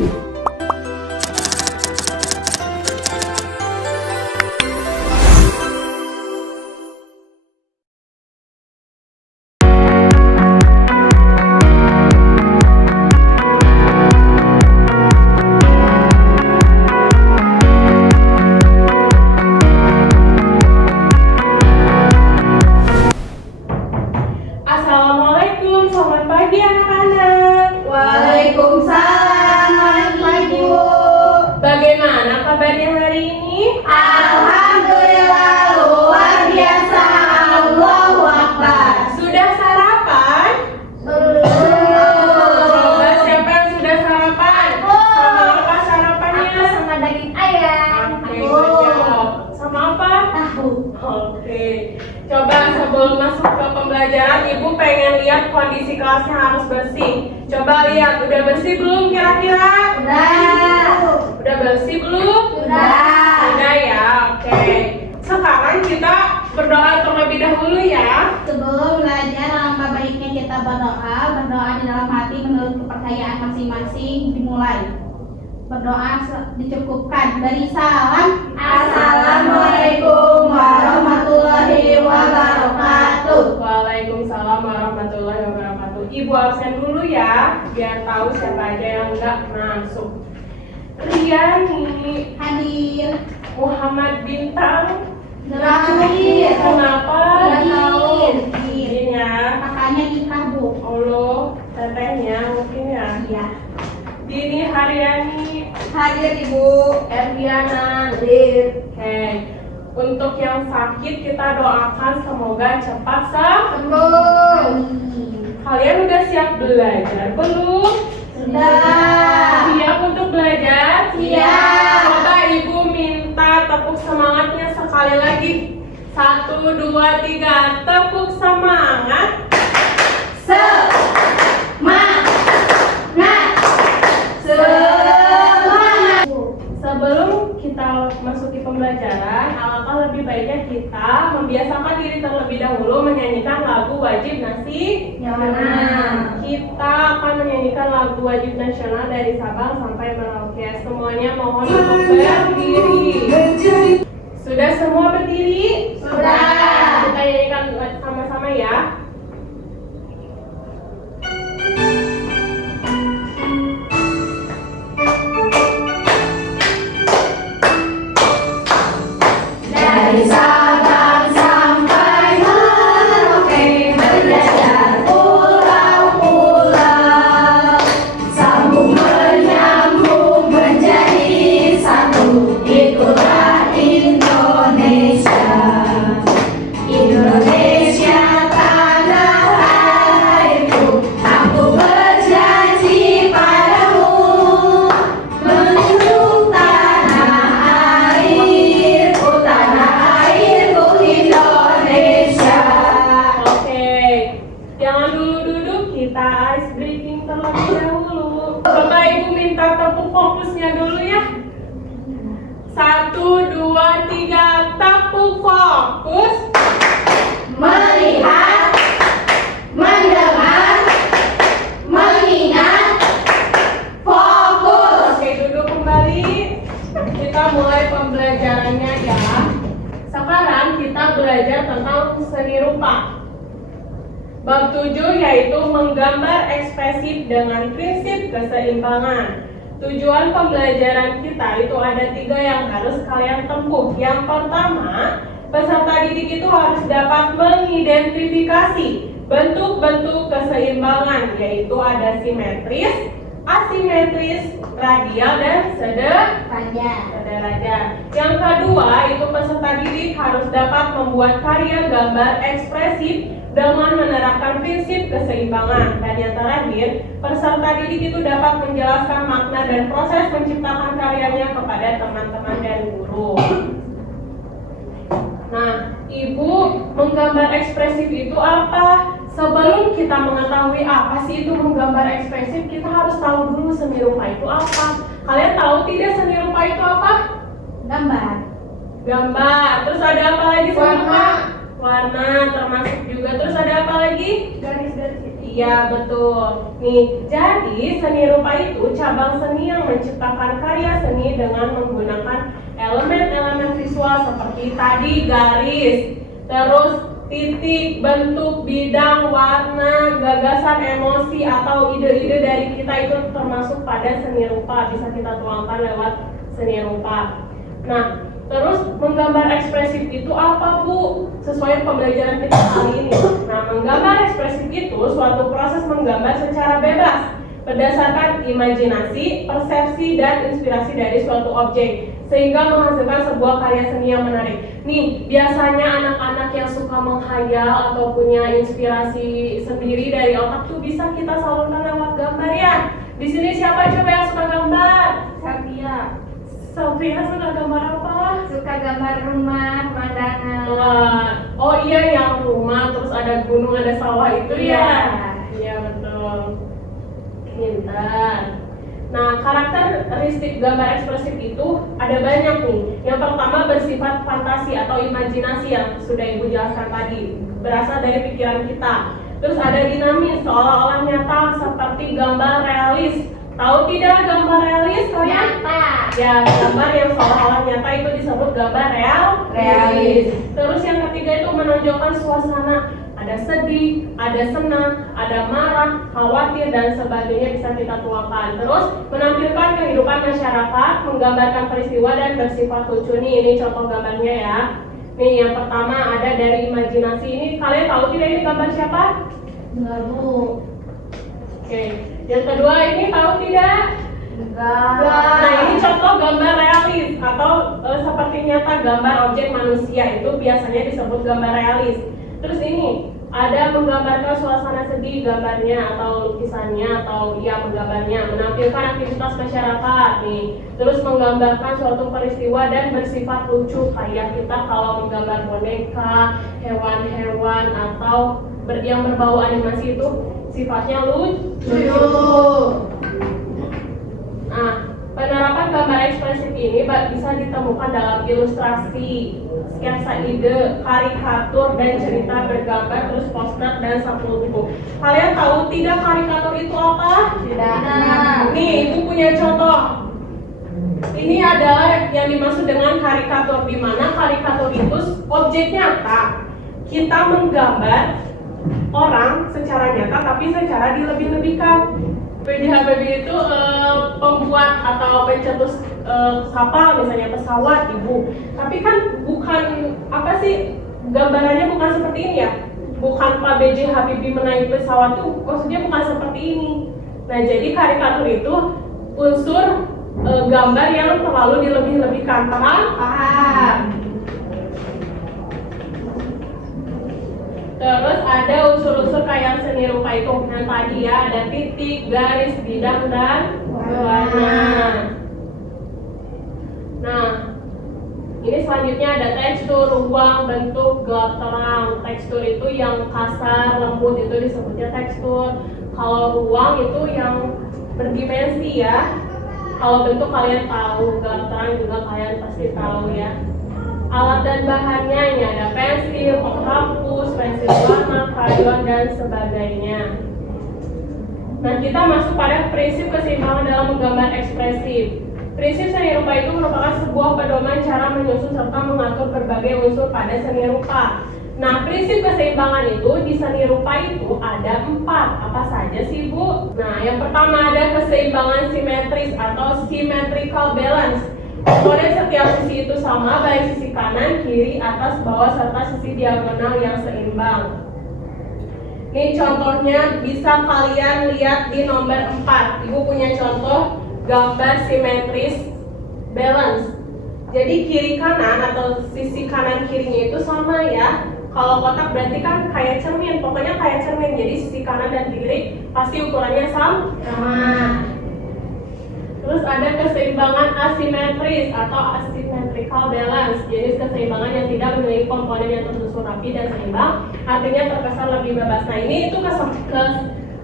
Assalamualaikum, selamat pagi anak-anak. Waalaikumsalam, selamat pagi Bu. Bagaimana kabarnya hari ini? Alhamdulillah, luar biasa. Allahu Akbar. Sudah sarapan? Coba siapa yang sudah sarapan? Sama apa sarapannya? Sama daging ayam. Oke, good job. Sama apa? Tahu. Oke. Coba sebelum masuk ke pembelajaran, Ibu pengen lihat kondisi kelasnya harus bersih. Coba lihat, udah bersih belum kira-kira? Udah bersih belum? Udah ya, oke. Sekarang kita berdoa terlebih dahulu ya. Sebelum belajar, alangkah baiknya kita berdoa. Berdoa di dalam hati menurut kepercayaan masing-masing dimulai. Berdoa dicukupkan. Beri salam. Assalamualaikum warahmatullahi wabarakatuh. Waalaikumsalam warahmatullahi wabarakatuh. Ibu absen dulu ya, biar tahu siapa aja yang nggak masuk. Riani, Hadir. Muhammad Bintang. Hadir. Kenapa? Hadir. Mungkin ya. Kakaknya nikah Bu. Allah, tetehnya mungkin ya. Iya. Dini Haryani. Hadir Ibu. Erdiana. Hadir. Oke. Untuk yang sakit kita doakan semoga cepat Sembuh. Kalian udah siap belajar belum? Sudah. Siap untuk belajar? Siap. Coba Ibu minta tepuk semangatnya sekali lagi. 1, 2, 3, tepuk semangat. Semangat. Semangat. Sebelum kita masuki pembelajaran, alangkah lebih baiknya kita membiasakan diri terlebih dahulu menyanyikan lagu wajib nasional. Kita akan menyanyikan lagu wajib nasional dari Sabang sampai Merauke. Semuanya mohon untuk berdiri. Sudah semua berdiri? Sudah. Kita nyanyikan sama-sama ya. Dari Sabang sampai Merauke berjajar pulau-pulau, sambung menyambung menjadi satu. Itulah Indonesia. Indonesia tanah airku, aku berjanji padamu menunjuk tanah airku Indonesia. Oke, jangan dulu duduk, kita ice breaking terlebih dahulu. Coba Ibu minta tepuk fokusnya dulu ya. 1, 2, 3, tepuk fokus. Melihat, mendengar, mengingat, fokus. Oke, duduk kembali. Kita mulai pembelajarannya ya. Sekarang kita belajar tentang seni rupa. Bab 7 yaitu menggambar ekspresif dengan prinsip keseimbangan. Tujuan pembelajaran kita itu ada 3 yang harus kalian tempuh. Yang pertama, peserta didik itu harus dapat mengidentifikasi bentuk-bentuk keseimbangan, yaitu ada simetris, asimetris, radial, dan sederajat. Yang kedua, itu peserta didik harus dapat membuat karya gambar ekspresif dengan menerapkan prinsip keseimbangan. Dan yang terakhir, peserta didik itu dapat menjelaskan makna dan proses menciptakan karyanya kepada teman-teman dan guru. Nah, Ibu, menggambar ekspresif itu apa? Sebelum kita mengetahui apa sih itu menggambar ekspresif, kita harus tahu dulu seni rupa itu apa. Kalian tahu tidak seni rupa itu apa? Gambar. Terus ada apa lagi seni rupa? Warna termasuk juga. Terus ada apa lagi? Garis-garis. Iya, betul. Nih, jadi seni rupa itu cabang seni yang menciptakan karya seni dengan menggunakan elemen-elemen visual seperti tadi garis, terus titik, bentuk, bidang, warna, gagasan, emosi, atau ide-ide dari kita itu termasuk pada seni rupa, bisa kita tuangkan lewat seni rupa. Nah, terus menggambar ekspresif itu apa, Bu? Sesuai pembelajaran kita kali ini. Nah, menggambar ekspresif itu suatu proses menggambar secara bebas berdasarkan imajinasi, persepsi, dan inspirasi dari suatu objek sehingga menghasilkan sebuah karya seni yang menarik. Nih, biasanya anak-anak yang suka menghayal atau punya inspirasi sendiri dari otak tuh bisa kita salurkan lewat gambar ya. Di sini siapa coba yang suka gambar? Sabia. Sofia suka gambar apa? Suka gambar rumah, pemandangan. Oh iya, yang rumah terus ada gunung, ada sawah itu Iya. ya. Iya, betul. Pintar. Nah, karakteristik gambar ekspresif itu ada banyak nih. Yang pertama bersifat fantasi atau imajinasi yang sudah Ibu jelaskan tadi, berasal dari pikiran kita. Terus ada dinamis, seolah-olah nyata seperti gambar realis. Tahu tidak gambar realis kalian? Nyata. Ya, gambar yang seolah-olah nyata itu disebut gambar realis. Terus yang ketiga itu menonjolkan suasana. Ada sedih, ada senang, ada marah, khawatir, dan sebagainya bisa kita tuangkan. Terus menampilkan kehidupan masyarakat, menggambarkan peristiwa dan bersifat lucu. Nih, ini contoh gambarnya ya. Nih, yang pertama ada dari imajinasi. Ini kalian tahu tidak ini gambar siapa? Enggak, Bu. Oke. Yang kedua ini tahu tidak? Enggak. Nah, ini contoh gambar realis atau seperti nyata gambar objek manusia itu biasanya disebut gambar realis. Terus ini ada menggambarkan suasana sedih gambarnya atau lukisannya atau ya menggambarnya, menampilkan aktivitas masyarakat nih. Terus menggambarkan suatu peristiwa dan bersifat lucu kayak kita kalau menggambar boneka, hewan-hewan atau yang berbau animasi itu sifatnya lucu. Nah, penerapan gambar ekspresif ini bisa ditemukan dalam ilustrasi, sketsa ide, karikatur, dan cerita bergambar, terus poster dan sampul buku. Kalian tahu tidak karikatur itu apa? Tidak. Nih, Ibu punya contoh. Ini adalah yang dimaksud dengan karikatur, di mana karikatur itu objek nyata. Kita menggambar orang secara nyata, tapi secara dilebih-lebihkan. PJ Habibie itu pembuat atau pencetus kapal, misalnya pesawat, Ibu. Tapi kan bukan apa sih, gambarannya bukan seperti ini ya. Bukan Pak B.J. Habibie menaiki pesawat tuh maksudnya bukan seperti ini. Nah, jadi karikatur itu unsur gambar yang terlalu dilebih-lebihkan. Paham? Paham. Terus ada unsur-unsur kayak seni rupa itu. Nah, tadi ya ada titik, garis, bidang, dan warna. Nah, ini selanjutnya ada tekstur, ruang, bentuk, gelap terang. Tekstur itu yang kasar, lembut itu disebutnya tekstur. Kalau ruang itu yang berdimensi ya. Kalau bentuk kalian tahu, gelap terang juga kalian pasti tahu ya. Alat dan bahannya ini ada pensil, penghapus, pensil warna, krayon, dan sebagainya. Nah, kita masuk pada prinsip keseimbangan dalam menggambar ekspresif. Prinsip seni rupa itu merupakan sebuah pedoman cara menyusun serta mengatur berbagai unsur pada seni rupa. Nah, prinsip keseimbangan itu di seni rupa itu ada 4. Apa saja sih, Bu? Nah, yang pertama ada keseimbangan simetris atau symmetrical balance. Komponen setiap sisi itu sama, baik sisi kanan, kiri, atas, bawah, serta sisi diagonal yang seimbang. Ini contohnya bisa kalian lihat di nomor 4. Ibu punya contoh gambar simetris balance. Jadi kiri kanan atau sisi kanan kirinya itu sama ya. Kalau kotak berarti kan kayak cermin, pokoknya kayak cermin. Jadi sisi kanan dan kiri pasti ukurannya sama. Terus ada keseimbangan asimetris atau asymmetrical balance, jenis keseimbangan yang tidak memiliki komponen yang tersusun rapi dan seimbang, artinya terkesan lebih bebas. Nah, ini itu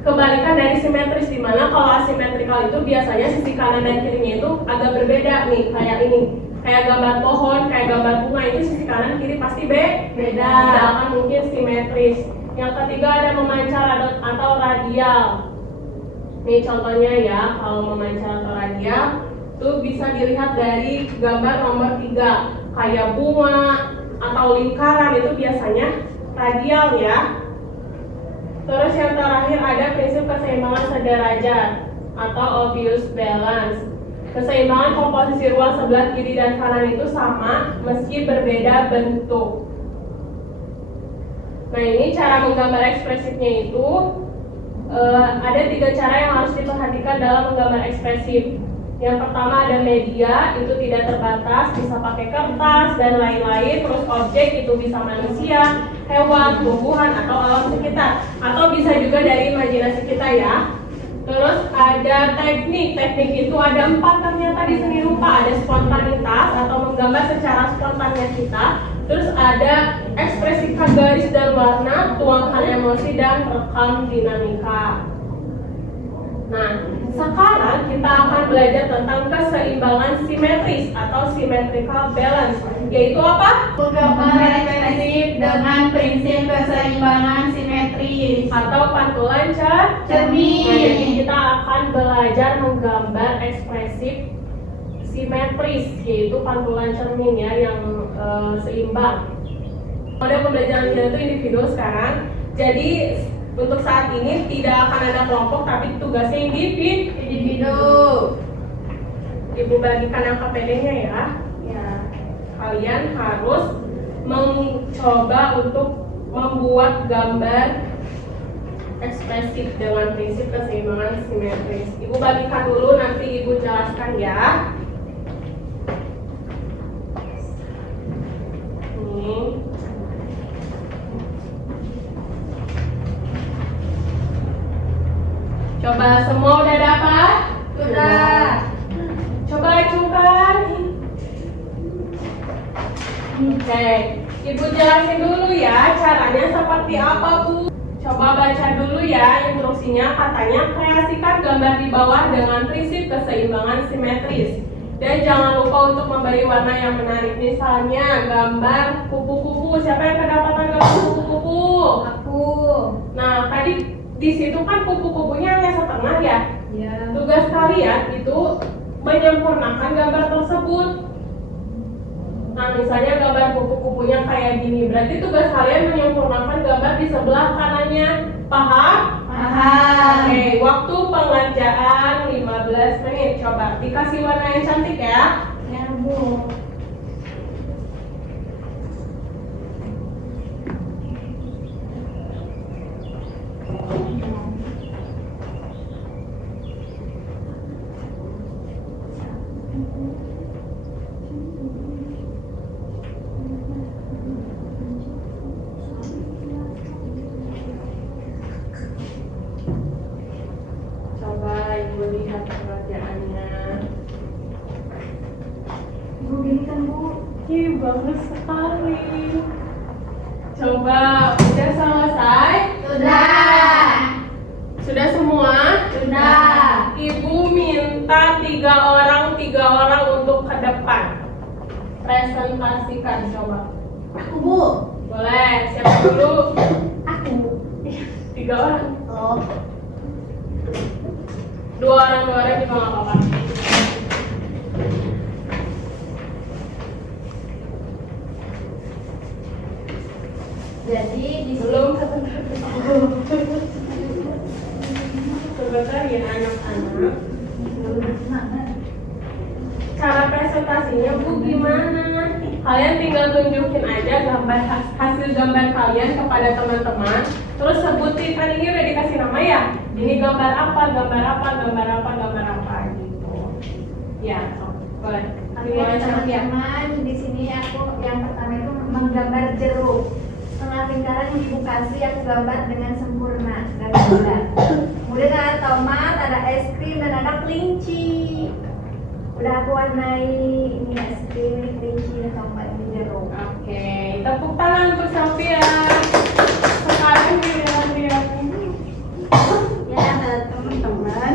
kebalikan dari simetris, di mana kalau asimetrical itu biasanya sisi kanan dan kirinya itu agak berbeda nih, kayak ini, kayak gambar pohon, kayak gambar bunga itu sisi kanan kiri pasti beda, tidak akan mungkin simetris. Yang ketiga ada memancar atau radial. Nih contohnya ya, kalau memancar atau radial tuh bisa dilihat dari gambar nomor 3. Kayak bunga atau lingkaran itu biasanya radial ya. Terus yang terakhir ada prinsip keseimbangan sederajat atau obvious balance. Keseimbangan komposisi ruang sebelah kiri dan kanan itu sama meski berbeda bentuk. Nah ini cara menggambar ekspresifnya itu ada 3 cara yang harus diperhatikan dalam menggambar ekspresif. Yang pertama ada media, itu tidak terbatas, bisa pakai kertas dan lain-lain. Terus objek itu bisa manusia, hewan, tumbuhan, atau alam sekitar. Atau bisa juga dari imajinasi kita ya. Terus ada teknik itu ada 4 ternyata di seni rupa. Ada spontanitas atau menggambar secara spontannya kita. Terus ada ekspresikan garis dan warna, tuangkan emosi, dan rekam dinamika. Nah, sekarang kita akan belajar tentang keseimbangan simetris atau symmetrical balance. Yaitu apa? Menggambar ekspresif dengan prinsip keseimbangan simetris Atau pantulan cermin. Nah, jadi kita akan belajar menggambar ekspresif simetris, yaitu pantulan cermin ya yang seimbang. Pada pembelajaran kita itu individu sekarang. Jadi untuk saat ini tidak akan ada kelompok, tapi tugasnya individu. Ibu bagikan yang KPD-nya ya. Ya. Kalian harus mencoba untuk membuat gambar ekspresif dengan prinsip keseimbangan simetris. Ibu bagikan dulu, nanti ibu jelaskan ya. Nih. Coba semua udah dapat? Sudah. Coba acukan. Oke, ibu jelasin dulu ya caranya seperti apa Bu. Coba baca dulu ya instruksinya. Katanya kreasikan gambar di bawah dengan prinsip keseimbangan simetris. Dan jangan lupa untuk memberi warna yang menarik. Misalnya gambar kupu-kupu. Siapa yang kedapatan gambar kupu-kupu? Aku. Nah tadi di situ kan kupu-kupunya hanya setengah ya. Ya. Tugas kalian itu menyempurnakan gambar tersebut. Nah misalnya gambar kupu-kupunya kayak gini, berarti tugas kalian menyempurnakan gambar di sebelah kanannya. Paham? Paham. Oke, waktu pengerjaan 15 menit. Coba dikasih warna yang cantik ya. Ya, Bu. Coba ibu lihat pengerjaannya. Bu, gini kan, Bu. Ih, bagus sekali. Coba, udah selesai? Sudah. Sudah semua? Sudah. Ibu minta 3 orang untuk ke depan. Presentasikan coba. Aku, Bu. Boleh, siapa dulu? Aku. 3 orang. Oh. 2 orang juga nggak apa-apa. Jadi di Belum sebentar ya anak-anak. Cara presentasinya Bu gimana? Kalian tinggal tunjukin aja gambar hasil gambar kalian kepada teman-teman. Terus sebutin, kan ini udah dikasih nama ya. Ini gambar apa gitu. Ya, boleh. Gimana caranya? teman-teman, di sini aku yang pertama itu menggambar jeruk. Setengah lingkaran yang ibu kasih aku gambar dengan sempurna dan bulat. Kemudian ada tomat, ada es krim, dan ada kelinci. Udah aku warnai ini es krim, ini kelinci, dan tomat, ini jeruk. Oke, tepuk tangan untuk Sofia. Sekarang lihat ini. Ya teman-teman,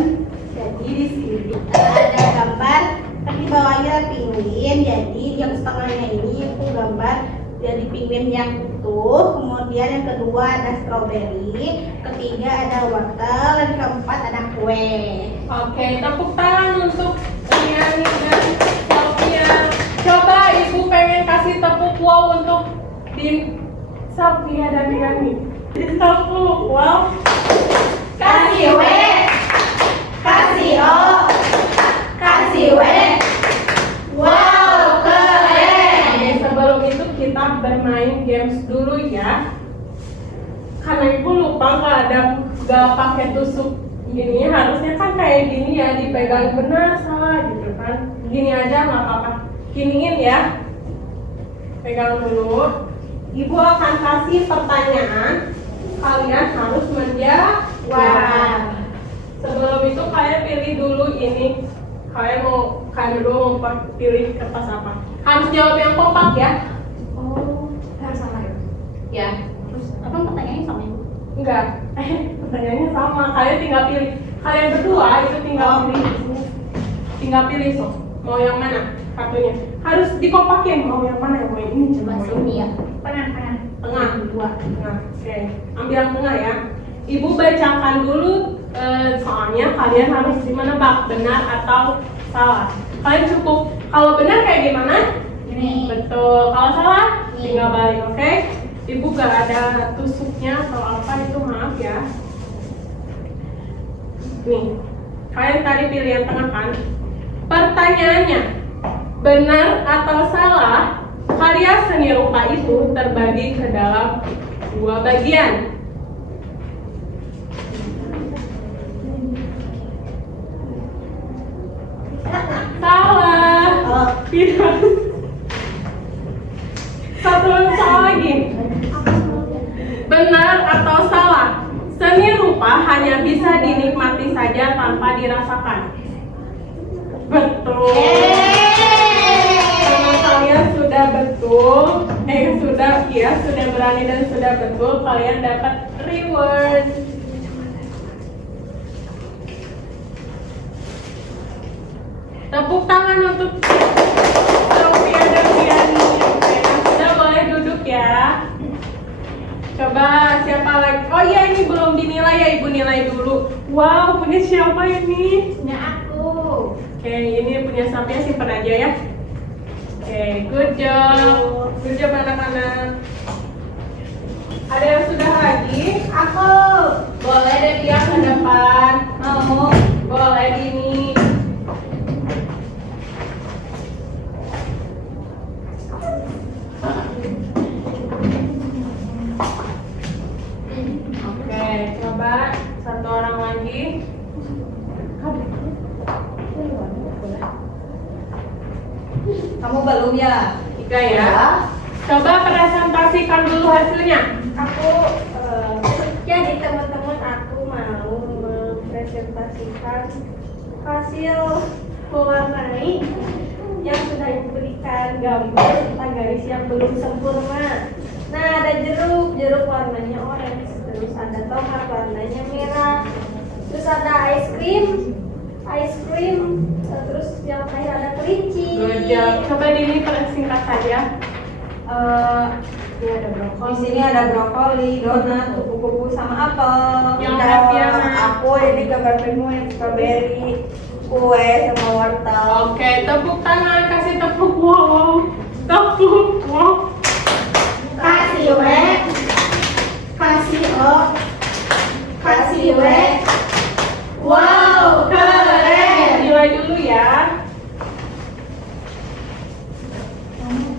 jadi di sini ada gambar, tapi bawahnya pingin, jadi yang setengahnya ini aku gambar jadi pingwin yang utuh, kemudian yang kedua ada strawberry, ketiga ada wortel, dan keempat ada kue. Oke, tepuk tangan untuk Riani dan Sophia. Coba ibu pengen kasih tepuk wow untuk tim Sophia dan Riani. Tepuk wow. Kasih W, kasih O, kasih W. Wow, keren! Oke, sebelum itu kita bermain games dulu ya. Karena ibu lupa nggak pakai tusuk gini, harusnya kan kayak gini ya, dipegang benar salah gitu kan. Gini aja nggak apa-apa. Giniin ya. Pegang dulu. Ibu akan kasih pertanyaan. Kalian harus menjawab. Sebelum itu kalian pilih dulu ini. Kalian dulu mau pilih kertas apa? Harus jawab yang kompak ya. Oh, harus sama ya? Ya. Terus apa pertanyaannya sama ibu? Enggak. Pertanyaannya sama. Kalian tinggal pilih. Kalian berdua itu tinggal pilih. Tinggal pilih so. Mau yang mana kartunya? Harus dikompakin. Mau yang mana? Mau yang ini? Coba Mau yang sini ini? ya. Tengah. Tengah. Dua. Tengah. Oke. Ambil yang tengah ya. Ibu bacakan dulu. Soalnya kalian harus menebak benar atau salah. Kalian cukup. Kalau benar kayak gimana? Ini. Betul. Kalau salah, Ini. tinggal balik, oke? Ibu gak ada tusuknya atau apa itu, maaf ya. Nih, kalian tadi pilih yang tengah kan? Pertanyaannya, benar atau salah? Karya seni rupa itu terbagi ke dalam dua bagian. Salah. Oh. Tidak. Satu soal lagi. Benar atau salah? Seni rupa hanya bisa dinikmati saja tanpa dirasakan. Betul. Karena kalian sudah betul, sudah berani dan sudah betul, kalian dapat reward. Tepuk tangan untuk Sophia dan Riani. Sudah boleh duduk ya. Coba siapa lagi? Oh iya, ini belum dinilai ya, ibu nilai dulu. Wow, punya siapa ini? Punya aku. Oke, ini punya Sophia, simpan aja ya. Oke, good job. Good job anak-anak. Ada yang sudah lagi? Aku. Boleh deh dia ke depan. Mau. Boleh gini. Oke, coba satu orang lagi. Kamu belum ya? Tiga ya. Coba presentasikan dulu hasilnya. Aku jadi teman-teman aku mau mempresentasikan hasil mewarnai yang sudah ibu berikan gambar serta garis yang belum sempurna. Nah, ada jeruk warnanya orange, terus ada tomat warnanya merah, terus ada ice cream, terus yang terakhir ada kelinci. Good job. Coba ini persingkat saja. Ini ada Di brokoli. sini ada brokoli, donat, kupu-kupu sama apel. Yang Dan happy ya, Mak? aku ini gambar penguin, strawberry, kue sama wortel. Oke, tepuk tangan, kasih tepuk wow. Tepuk wow. Kasih W, kasih O, kasih W. Wow, keren. Nilai dulu ya.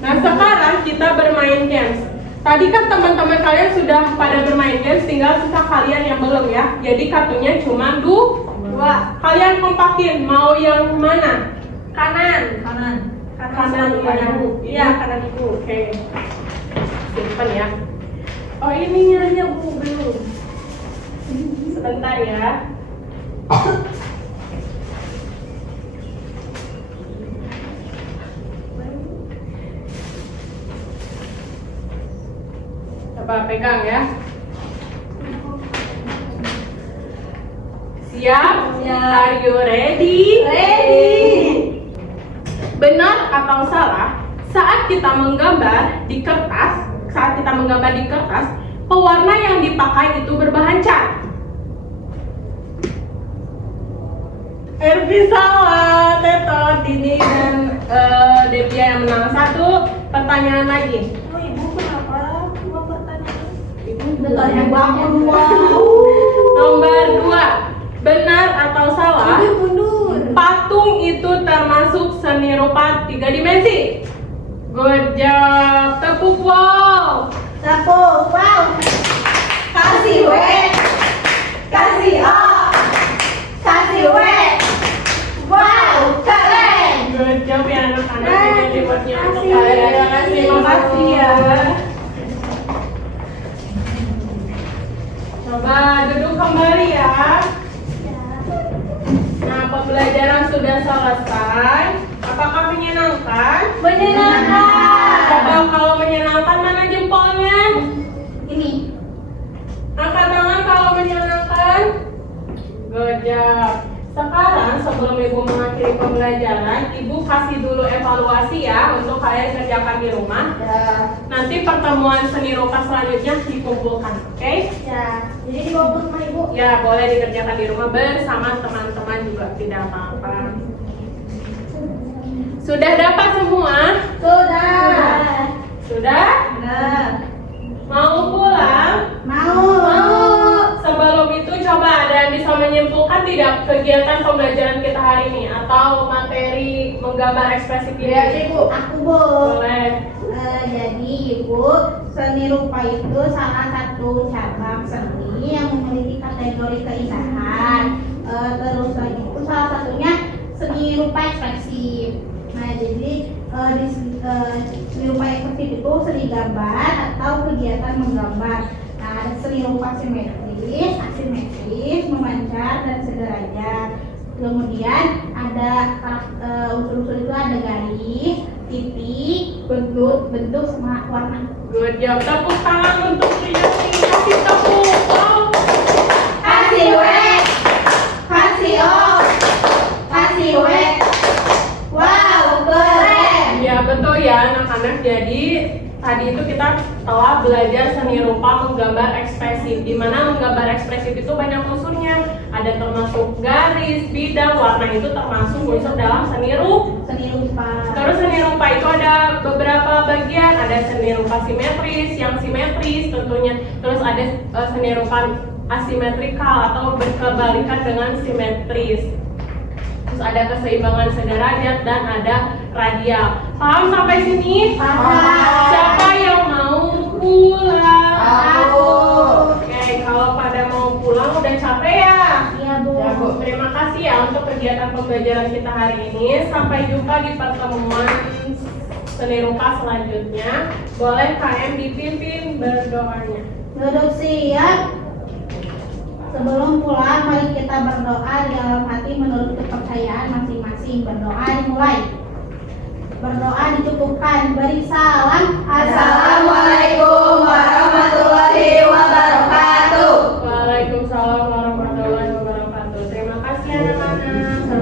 Nah, sekarang kita bermain games. Tadi kan teman-teman kalian sudah pada bermain games, tinggal sisa kalian yang belum ya. Jadi kartunya cuma dua. Kalian kompakin, mau yang mana? Kanan. Kanan ibu. Iya, kanan ibu. Oke. Simpan ya. Oh, ininya aja bu, belum. Sebentar ya. Coba pegang ya. Siap? Are you ready? Ready. Benar atau salah? saat kita menggambar di kertas, pewarna yang dipakai itu berbahan cat. Ervi salah, Teto, Dini dan Devia yang menang. 1 pertanyaan lagi. Oh, ibu kenapa? 2 pertanyaan. Betul yang Aku 2. Nomor 2, benar atau salah? Ibu mundur. Patung itu termasuk seni rupa 3 dimensi. Good job. Tepuk wow. Tepuk, wow. Kasih W. Kasih O. Kasih W. Wow, keren. Good job ya anak-anak. Ini rewardnya untuk Kasih. kalian. Terima kasih ya. Coba duduk kembali ya. Nah, pembelajaran sudah selesai. Apakah menyenangkan? Coba kalau menyenangkan, mana jempolnya? Ini. Angkat tangan kalau menyenangkan. Good job. Sekarang sebelum Ibu mengakhiri pembelajaran, Ibu kasih dulu evaluasi ya untuk kalian kerjakan di rumah. Ya. Nanti pertemuan seni rupa selanjutnya dikumpulkan, oke? Ya. Jadi dibawa sama ibu. Ya, boleh dikerjakan di rumah bersama teman-teman juga, tidak apa-apa. Sudah dapat semua? Sudah. Sudah? Sudah. Mau pulang? Mau. Sebelum itu coba ada yang bisa menyimpulkan tidak kegiatan pembelajaran kita hari ini atau materi menggambar ekspresi Ya, ini? ibu. Aku bu. Boleh. Jadi ibu, seni rupa itu salah satu cabang seni yang memiliki kategori keindahan. Terus lagi itu salah satunya seni rupa ekspresif. Nah jadi seni rupa ekspresif itu seni gambar atau kegiatan menggambar. Nah ada seni rupa simetris, asimetris, memancar dan sederajat. Kemudian ada unsur-unsur itu ada garis, titik, bentuk sama warna. Good job. Tepuk tangan untuk Riyati. Kasih tepuk. Wow. Kasih W, kasih O, kasih W. Wow, keren. Ya betul ya anak-anak. Jadi tadi itu kita telah belajar seni rupa menggambar ekspresif. Di mana menggambar ekspresif itu banyak unsurnya. Ada termasuk garis, bidang, warna itu termasuk unsur dalam seni rupa. Seni rupa. Terus seni rupa itu ada beberapa bagian. Ada seni rupa simetris, yang simetris tentunya. Terus ada seni rupa asimetrikal atau berkebalikan dengan simetris. Terus ada keseimbangan sederajat dan ada radial. Paham sampai sini? Paham. Siapa yang mau pulang? Aku. Oke, kalau pada mau pulang udah capek ya? Iya bu. Ya Bu, terima kasih ya untuk kegiatan pembelajaran kita hari ini. Sampai jumpa di pertemuan seni rupa selanjutnya. Boleh KM dipimpin berdoanya. Duduk siap. Sebelum pulang, mari kita berdoa di dalam hati menurut kepercayaan masing-masing. Berdoa dimulai. Berdoa dicukupkan. Beri salam. Assalamualaikum warahmatullahi wabarakatuh. Waalaikumsalam warahmatullahi wabarakatuh. Terima kasih anak-anak.